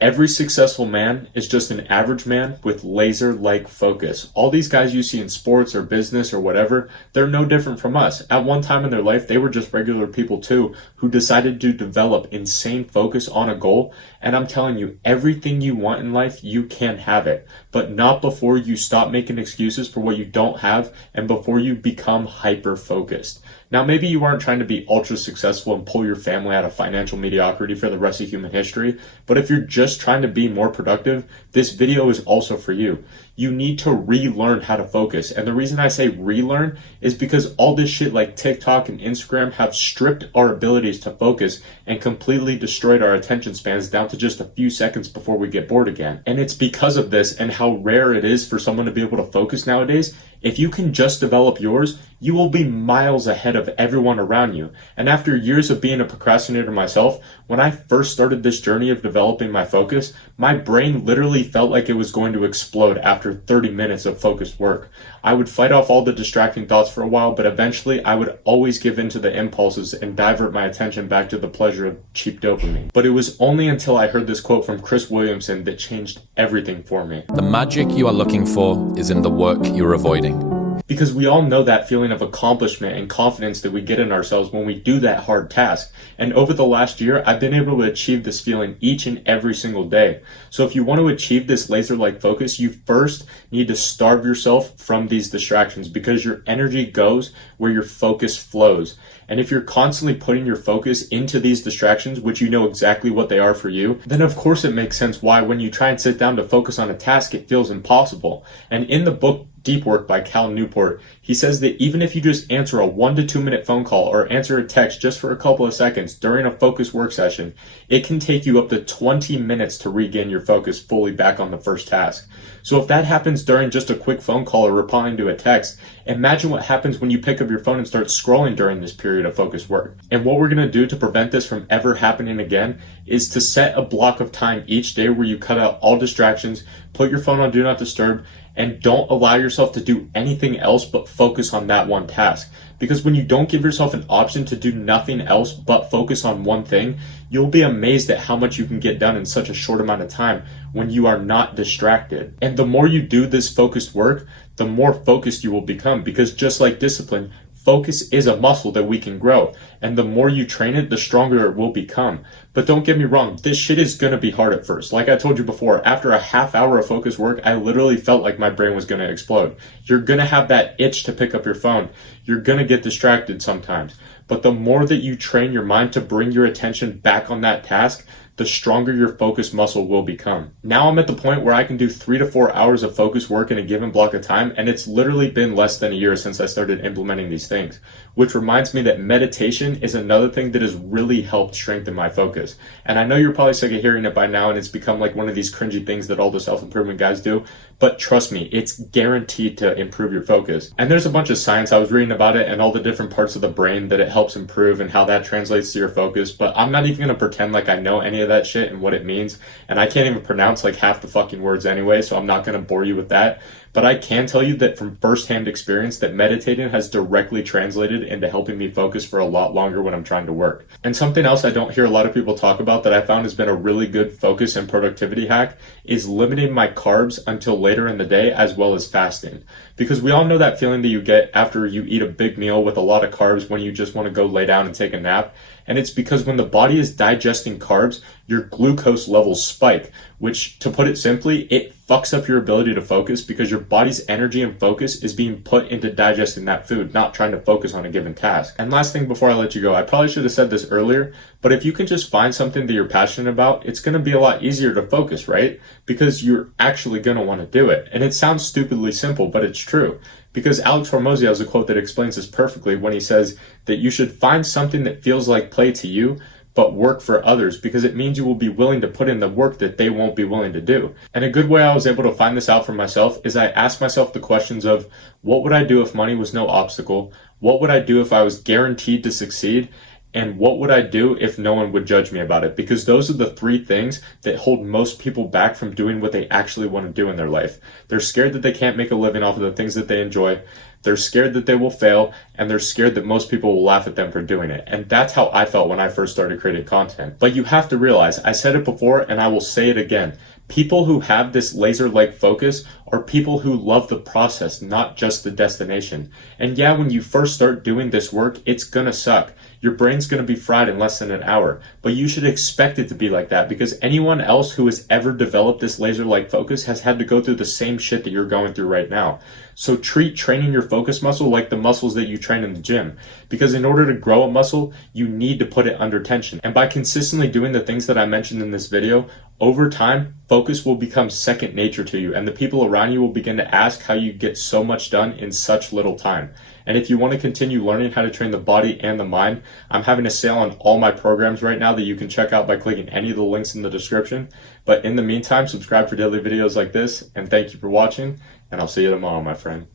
Every successful man is just an average man with laser-like focus. All these guys you see in sports or business or whatever, they're no different from us. At one time in their life, they were just regular people too, who decided to develop insane focus on a goal. And I'm telling you, everything you want in life, you can have it. But not before you stop making excuses for what you don't have and before you become hyper-focused. Now, maybe you aren't trying to be ultra successful and pull your family out of financial mediocrity for the rest of human history, but if you're just trying to be more productive, this video is also for you. You need to relearn how to focus. And the reason I say relearn is because all this shit like TikTok and Instagram have stripped our abilities to focus and completely destroyed our attention spans down to just a few seconds before we get bored again. And it's because of this and how rare it is for someone to be able to focus nowadays. If you can just develop yours, you will be miles ahead of everyone around you. And after years of being a procrastinator myself, when I first started this journey of developing my focus, my brain literally felt like it was going to explode after 30 minutes of focused work. I would fight off all the distracting thoughts for a while, but eventually I would always give in to the impulses and divert my attention back to the pleasure of cheap dopamine. But it was only until I heard this quote from Chris Williamson that changed everything for me. The magic you are looking for is in the work you're avoiding. Because we all know that feeling of accomplishment and confidence that we get in ourselves when we do that hard task. And over the last year, I've been able to achieve this feeling each and every single day. So if you want to achieve this laser-like focus, you first need to starve yourself from these distractions because your energy goes where your focus flows. And if you're constantly putting your focus into these distractions, which you know exactly what they are for you, then of course it makes sense why when you try and sit down to focus on a task, it feels impossible. And in the book Deep Work by Cal Newport, he says that even if you just answer a 1 to 2 minute phone call or answer a text just for a couple of seconds during a focused work session, it can take you up to 20 minutes to regain your focus fully back on the first task. So if that happens during just a quick phone call or replying to a text, imagine what happens when you pick up your phone and start scrolling during this period of focused work. And what we're going to do to prevent this from ever happening again is to set a block of time each day where you cut out all distractions, put your phone on Do Not Disturb, and don't allow yourself to do anything else but focus on that one task. Because when you don't give yourself an option to do nothing else but focus on one thing, you'll be amazed at how much you can get done in such a short amount of time when you are not distracted. And the more you do this focused work, the more focused you will become, because just like discipline, focus is a muscle that we can grow, and the more you train it, the stronger it will become. But don't get me wrong, this shit is gonna be hard at first. Like I told you before, after a half hour of focused work, I literally felt like my brain was gonna explode. You're gonna have that itch to pick up your phone. You're gonna get distracted sometimes. But the more that you train your mind to bring your attention back on that task, the stronger your focus muscle will become. Now I'm at the point where I can do 3 to 4 hours of focused work in a given block of time, and it's literally been less than a year since I started implementing these things, which reminds me that meditation is another thing that has really helped strengthen my focus. And I know you're probably sick of hearing it by now, and it's become like one of these cringy things that all the self-improvement guys do, but trust me, it's guaranteed to improve your focus. And there's a bunch of science, I was reading about it, and all the different parts of the brain that it helps improve and how that translates to your focus, but I'm not even gonna pretend like I know any of that shit and what it means, and I can't even pronounce like half the fucking words anyway, so I'm not gonna bore you with that. But I can tell you that from firsthand experience that meditating has directly translated into helping me focus for a lot longer when I'm trying to work. And something else I don't hear a lot of people talk about that I found has been a really good focus and productivity hack is limiting my carbs until later in the day, as well as fasting. Because we all know that feeling that you get after you eat a big meal with a lot of carbs when you just want to go lay down and take a nap. And it's because when the body is digesting carbs, your glucose levels spike, which, to put it simply, it fucks up your ability to focus because your body's energy and focus is being put into digesting that food, not trying to focus on a given task. And last thing before I let you go, I probably should have said this earlier, but if you can just find something that you're passionate about, it's going to be a lot easier to focus, right? Because you're actually going to want to do it. And it sounds stupidly simple, but it's true. Because Alex Hormozi has a quote that explains this perfectly when he says that you should find something that feels like play to you, but work for others, because it means you will be willing to put in the work that they won't be willing to do. And a good way I was able to find this out for myself is I asked myself the questions of, what would I do if money was no obstacle? What would I do if I was guaranteed to succeed? And what would I do if no one would judge me about it? Because those are the three things that hold most people back from doing what they actually want to do in their life. They're scared that they can't make a living off of the things that they enjoy. They're scared that they will fail, and they're scared that most people will laugh at them for doing it. And that's how I felt when I first started creating content. But you have to realize, I said it before and I will say it again, people who have this laser-like focus are people who love the process, not just the destination. And yeah, when you first start doing this work, it's gonna suck. Your brain's gonna be fried in less than an hour. But you should expect it to be like that, because anyone else who has ever developed this laser-like focus has had to go through the same shit that you're going through right now. So treat training your focus muscle like the muscles that you train in the gym. Because in order to grow a muscle, you need to put it under tension. And by consistently doing the things that I mentioned in this video, over time, focus will become second nature to you, and the people around you will begin to ask how you get so much done in such little time. And if you want to continue learning how to train the body and the mind, I'm having a sale on all my programs right now that you can check out by clicking any of the links in the description. But in the meantime, subscribe for daily videos like this, and thank you for watching, and I'll see you tomorrow, my friend.